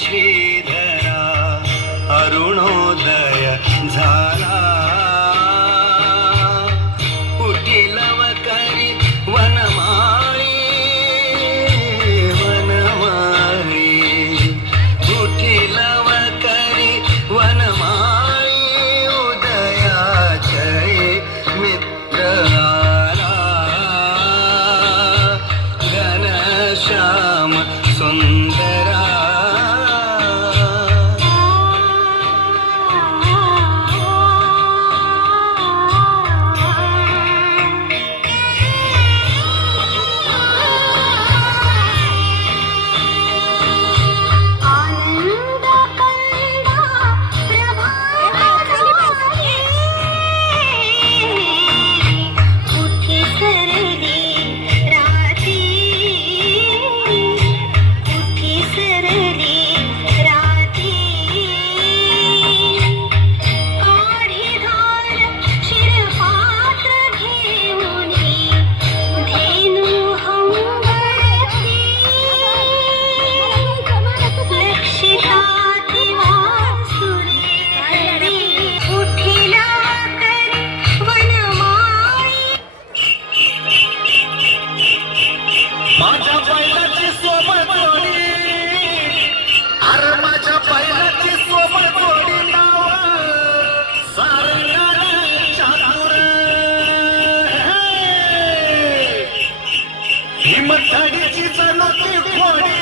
श्रीधरा अरुणोदय झाला उठिलव करी वनमाळी वनमाळी उठिलव करी वनमाळी उदयाचे मित्र आला घनश्याम सुंदरा माझ्या बैलाची सोबत जोडी अरे माझ्या बैलाची सोबत जोडी नाव सारंगाला चातुर हिमतडीची जणोती घोडी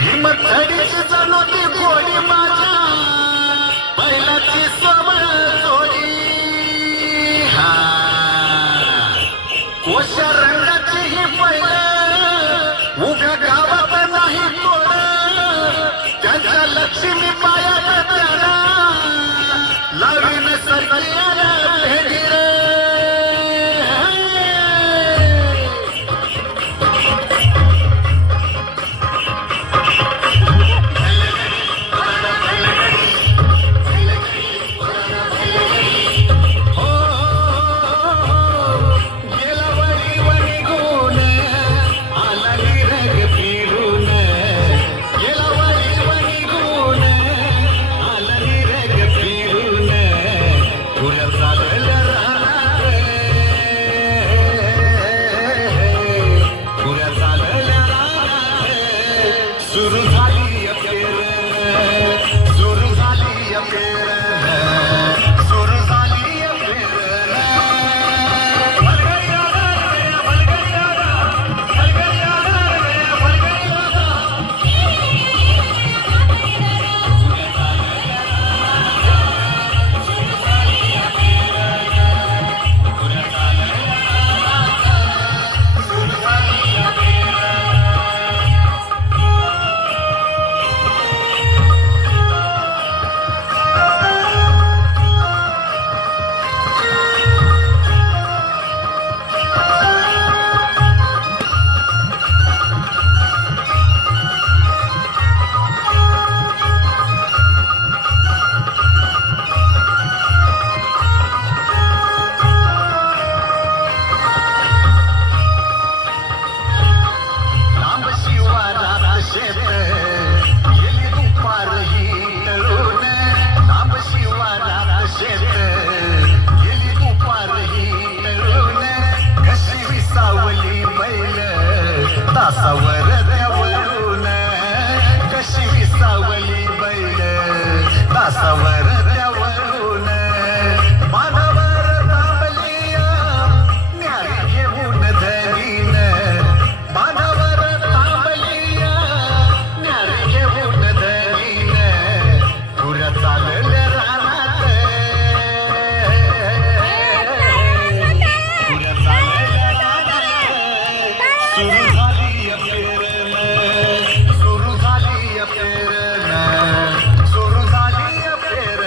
हिमतडीची जणोती घोडी माझ्या बैलाची सोबत जोडी हा कोशा रंगाची ही बैल उभ्या गावात नाही कोण त्यांच्या लक्ष्मी पायात त्याला लावीन सरकल्याला भेटी रे सुरू झाली अखेर सुरू झाली अखेर सुरू झाली अखेर तासावर त्यावरून कशी विसावली बैल तासावर त्यावरून मानवर थांबलिया न्याय घेऊन धरीन मानवर थांबलिया न्याय घेऊन धरीन पुऱ्या चालल्या रानात पुऱ्या चालल्या रानात सुरू झाली अखेर सुरू झाली अखेर सुरू झाली अखेर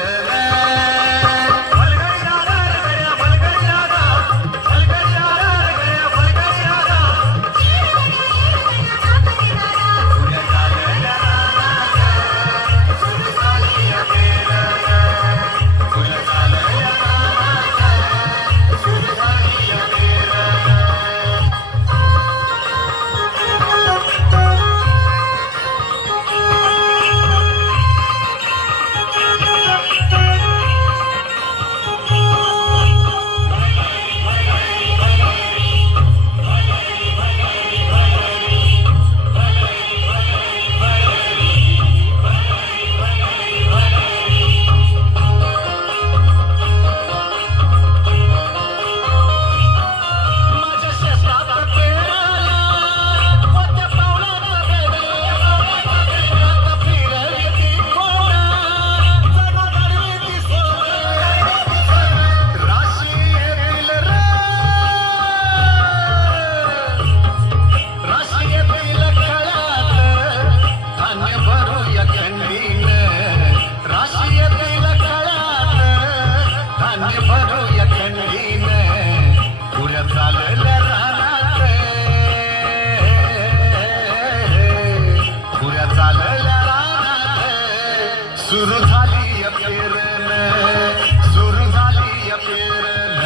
धान्य भरूया खंडीन राशी येईल कळ्यात धान्य भरूया खंडीन पुऱ्या चालल्या रानात पुऱ्या चालल्या रानात सुरू झाली पेरण सुरू झाली पेरण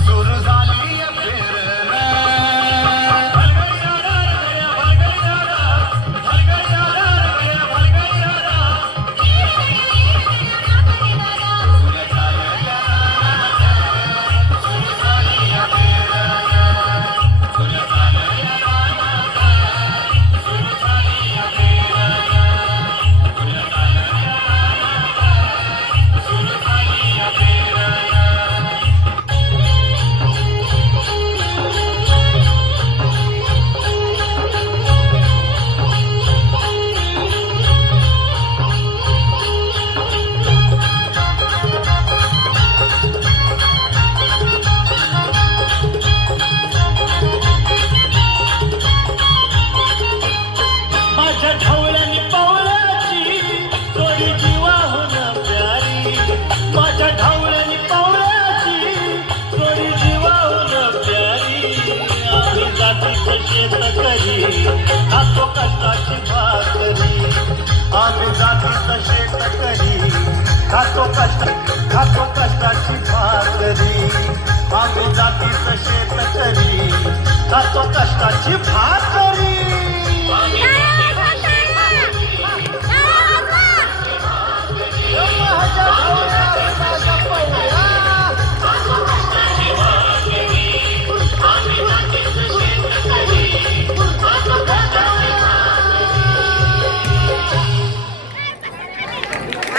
सुरू झाली पेरण खातो कष्टाची भाकरी आम्ही जातीचं शेतकरी खातो कष्टाची भाकरी आम्ही जातीचं शेतकरी खातो कष्टाची भाकरी